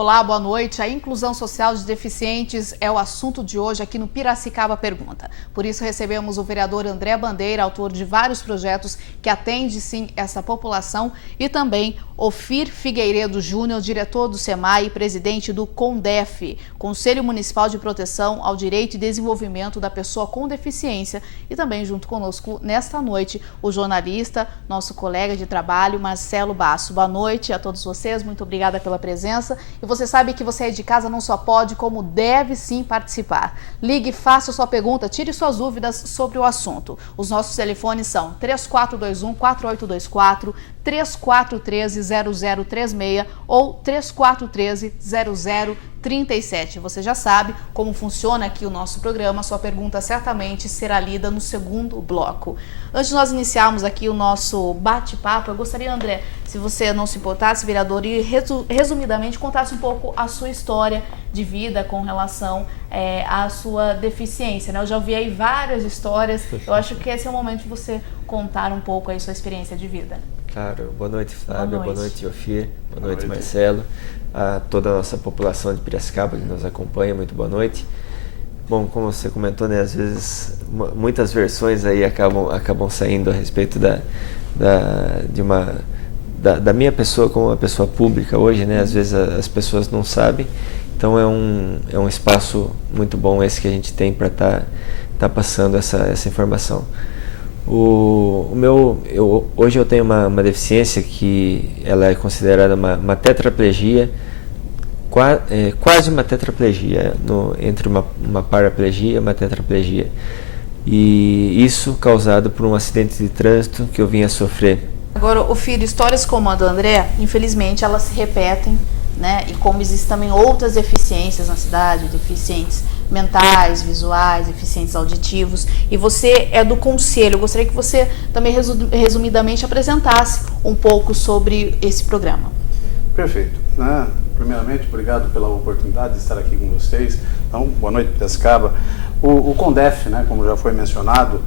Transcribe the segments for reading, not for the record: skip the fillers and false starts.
Olá, boa noite. A inclusão social de deficientes é o assunto de hoje aqui no Piracicaba Pergunta. Por isso recebemos o vereador André Bandeira, autor de vários projetos que atende sim essa população, e também Ofir Figueiredo Júnior, diretor do SEMAI e presidente do CONDEF, Conselho Municipal de Proteção ao Direito e Desenvolvimento da Pessoa com Deficiência, e também junto conosco nesta noite o jornalista, nosso colega de trabalho, Marcelo Basso. Boa noite a todos vocês, muito obrigada pela presença. E você sabe que você aí de casa não só pode, como deve sim participar. Ligue, faça sua pergunta, tire suas dúvidas sobre o assunto. Os nossos telefones são 3421-4824, 3413-0036 ou 3413-0037. Você já sabe como funciona aqui o nosso programa. Sua pergunta certamente será lida no segundo bloco. Antes de nós iniciarmos aqui o nosso bate-papo, eu gostaria, André, se você não se importasse, vereador, e resumidamente contasse um pouco a sua história de vida com relação à sua deficiência, né? Eu já ouvi aí várias histórias, eu acho que esse é o momento de você contar um pouco aí sua experiência de vida. Claro, boa noite, Flávia, boa noite, Ofir, boa noite, Marcelo, a toda a nossa população de Piracicaba que nos acompanha, muito boa noite. Bom, como você comentou, né, às vezes muitas versões aí acabam saindo a respeito da minha pessoa como uma pessoa pública hoje, né, às vezes as pessoas não sabem, então é um espaço muito bom esse que a gente tem para tá passando essa informação. Hoje eu tenho uma deficiência que ela é considerada uma tetraplegia, quase uma tetraplegia, entre uma paraplegia e uma tetraplegia. E isso causado por um acidente de trânsito que eu vim a sofrer. Agora, Ofir, histórias como a do André, infelizmente elas se repetem, né? E como existem também outras deficiências na cidade, deficientes mentais, visuais, deficientes auditivos, e você é do conselho. Eu gostaria que você também resumidamente apresentasse um pouco sobre esse programa. Perfeito. Primeiramente, obrigado pela oportunidade de estar aqui com vocês. Então, boa noite, Piracicaba. O CONDEF, né, como já foi mencionado,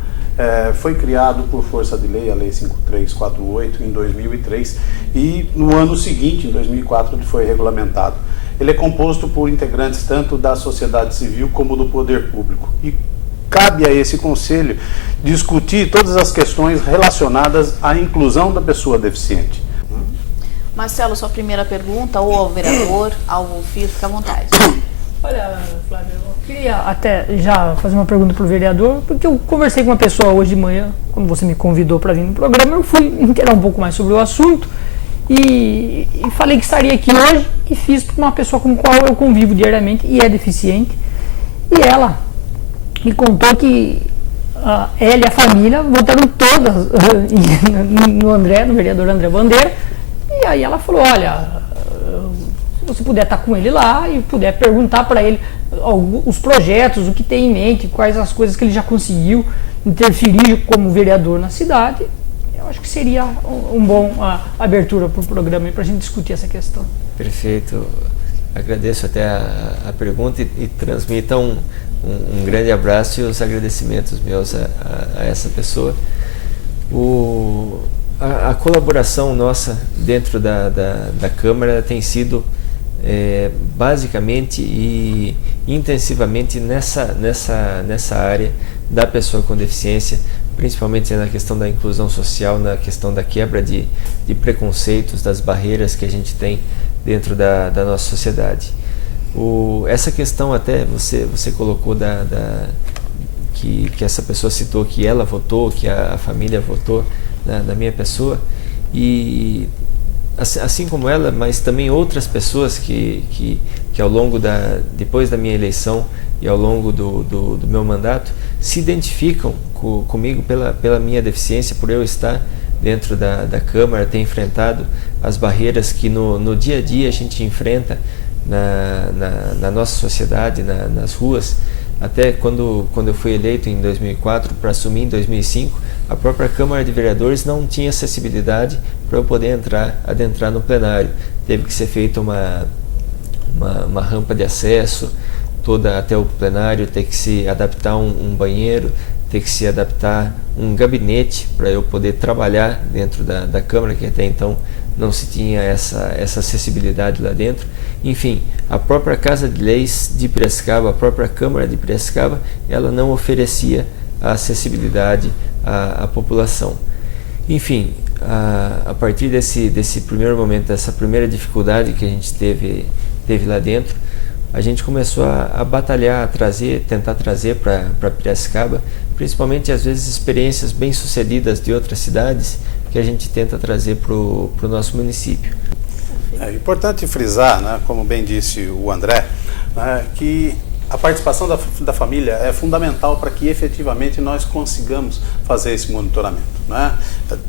foi criado por força de lei, a Lei 5348, em 2003, e no ano seguinte, em 2004, ele foi regulamentado. Ele é composto por integrantes tanto da sociedade civil como do poder público. E cabe a esse conselho discutir todas as questões relacionadas à inclusão da pessoa deficiente. Marcelo, sua primeira pergunta, ou ao vereador, ao Ofir, fica à vontade. Olha, Flávio, eu queria até já fazer uma pergunta para o vereador, porque eu conversei com uma pessoa hoje de manhã, quando você me convidou para vir no programa, eu fui inteirar um pouco mais sobre o assunto e falei que estaria aqui hoje e fiz para uma pessoa com a qual eu convivo diariamente e é deficiente. E ela me contou que ela e a família votaram todas no vereador André Bandeira. E aí ela falou, olha, se você puder estar com ele lá e puder perguntar para ele os projetos, o que tem em mente, quais as coisas que ele já conseguiu interferir como vereador na cidade, eu acho que seria um bom abertura para o programa para a gente discutir essa questão. Perfeito, agradeço até a pergunta e transmita um grande abraço e os agradecimentos meus a essa pessoa. A colaboração nossa dentro da Câmara tem sido basicamente e intensivamente nessa área da pessoa com deficiência, principalmente na questão da inclusão social, na questão da quebra de preconceitos, das barreiras que a gente tem dentro da nossa sociedade. Essa questão até você colocou que essa pessoa citou que ela votou, que a família votou da minha pessoa, e assim como ela, mas também outras pessoas que ao longo depois da minha eleição e ao longo do meu mandato se identificam comigo pela minha deficiência, por eu estar dentro da Câmara, ter enfrentado as barreiras que no dia a dia a gente enfrenta na nossa sociedade, nas ruas. Até quando eu fui eleito em 2004 para assumir em 2005, a própria Câmara de Vereadores não tinha acessibilidade para eu poder adentrar no plenário. Teve que ser feita uma rampa de acesso toda até o plenário, ter que se adaptar um banheiro, ter que se adaptar um gabinete para eu poder trabalhar dentro da Câmara, que até então não se tinha essa acessibilidade lá dentro. Enfim, a própria Casa de Leis de Piracicaba, a própria Câmara de Piracicaba, ela não oferecia a acessibilidade à população. Enfim, a partir desse primeiro momento, dessa primeira dificuldade que a gente teve lá dentro, a gente começou a batalhar, tentar trazer para Piracicaba, principalmente às vezes experiências bem-sucedidas de outras cidades que a gente tenta trazer para o nosso município. É importante frisar, né, como bem disse o André, né, que a participação da família é fundamental para que efetivamente nós consigamos fazer esse monitoramento. Né?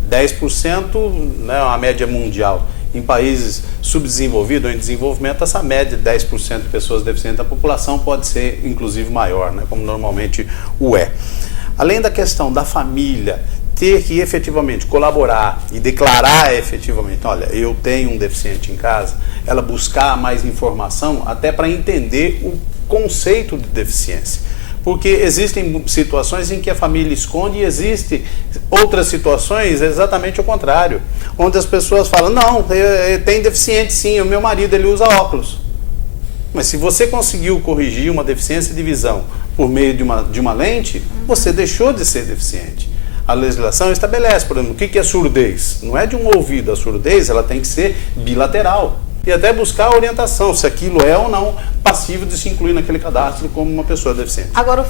10%, né, é uma média mundial. Em países subdesenvolvidos ou em desenvolvimento, essa média de 10% de pessoas deficientes da população pode ser inclusive maior, né, como normalmente o é. Além da questão da família ter que efetivamente colaborar e declarar efetivamente, olha, eu tenho um deficiente em casa, ela buscar mais informação até para entender o conceito de deficiência. Porque existem situações em que a família esconde e existem outras situações exatamente o contrário, onde as pessoas falam, não, tem deficiente sim, o meu marido ele usa óculos. Mas se você conseguiu corrigir uma deficiência de visão por meio de uma lente, você deixou de ser deficiente. A legislação estabelece, por exemplo, o que é surdez? Não é de um ouvido, a surdez ela tem que ser bilateral. E até buscar orientação, se aquilo é ou não passível de se incluir naquele cadastro como uma pessoa deficiente. Agora,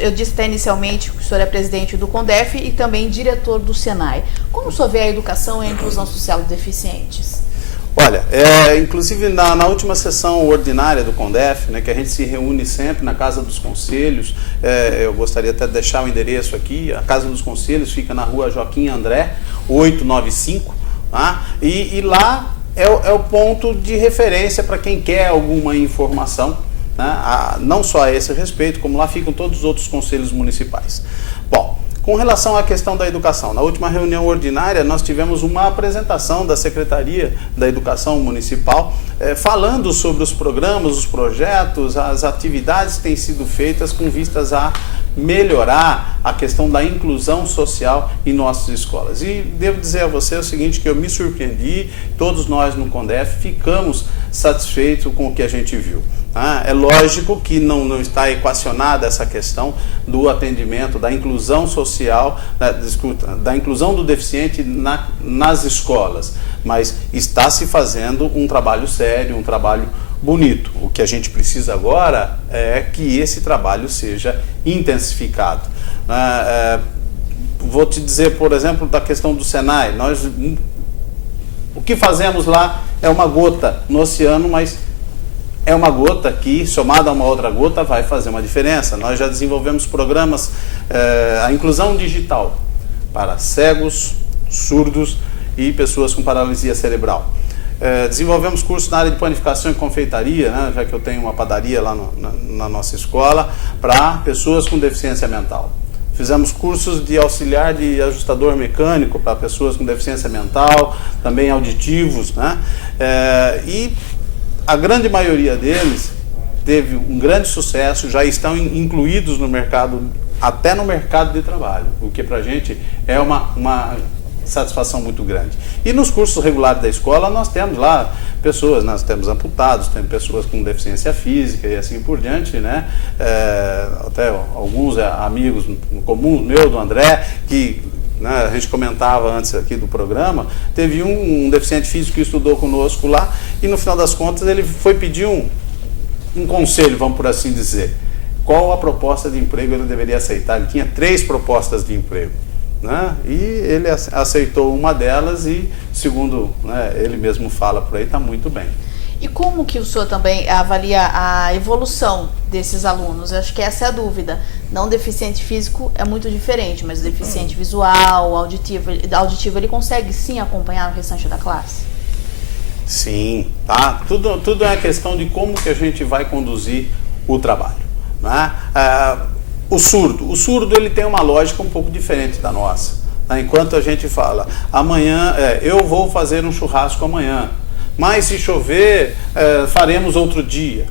eu disse até inicialmente que o senhor é presidente do CONDEF e também diretor do SENAI. Como o senhor vê a educação e a inclusão social de deficientes? Olha, inclusive na última sessão ordinária do CONDEF, né, que a gente se reúne sempre na Casa dos Conselhos, eu gostaria até de deixar o endereço aqui, a Casa dos Conselhos fica na rua Joaquim André, 895, tá? E lá é o ponto de referência para quem quer alguma informação, né? Não só a esse respeito, como lá ficam todos os outros conselhos municipais. Bom, com relação à questão da educação, na última reunião ordinária nós tivemos uma apresentação da Secretaria da Educação Municipal falando sobre os programas, os projetos, as atividades que têm sido feitas com vistas a melhorar a questão da inclusão social em nossas escolas. E devo dizer a você o seguinte, que eu me surpreendi, todos nós no CONDEF ficamos satisfeitos com o que a gente viu. É lógico que não está equacionada essa questão do atendimento, da inclusão social, da inclusão do deficiente nas escolas, mas está se fazendo um trabalho sério, um trabalho bonito. O que a gente precisa agora é que esse trabalho seja intensificado. Vou te dizer, por exemplo, da questão do SENAI. O que fazemos lá é uma gota no oceano, mas é uma gota que, somada a uma outra gota, vai fazer uma diferença. Nós já desenvolvemos programas, a inclusão digital para cegos, surdos e pessoas com paralisia cerebral. Desenvolvemos cursos na área de panificação e confeitaria, né, já que eu tenho uma padaria lá na nossa escola, para pessoas com deficiência mental. Fizemos cursos de auxiliar de ajustador mecânico para pessoas com deficiência mental, também auditivos, né? E a grande maioria deles teve um grande sucesso, já estão incluídos no mercado, até no mercado de trabalho, o que para a gente é uma satisfação muito grande. E nos cursos regulares da escola nós temos lá pessoas, nós temos amputados, temos pessoas com deficiência física e assim por diante, né? Até alguns amigos comuns, meu, do André, que a gente comentava antes aqui do programa, teve um deficiente físico que estudou conosco lá e no final das contas ele foi pedir um conselho, vamos por assim dizer, qual a proposta de emprego ele deveria aceitar. Ele tinha 3 propostas de emprego, né? E ele aceitou uma delas e, segundo, né, ele mesmo fala por aí, está muito bem. E como que o senhor também avalia a evolução desses alunos? Eu acho que essa é a dúvida. Não deficiente físico é muito diferente, mas o deficiente visual, auditivo, ele consegue sim acompanhar o restante da classe? Sim, tá? Tudo é a questão de como que a gente vai conduzir o trabalho, né? O surdo ele tem uma lógica um pouco diferente da nossa. Né? Enquanto a gente fala, amanhã, eu vou fazer um churrasco amanhã, mas se chover, faremos outro dia.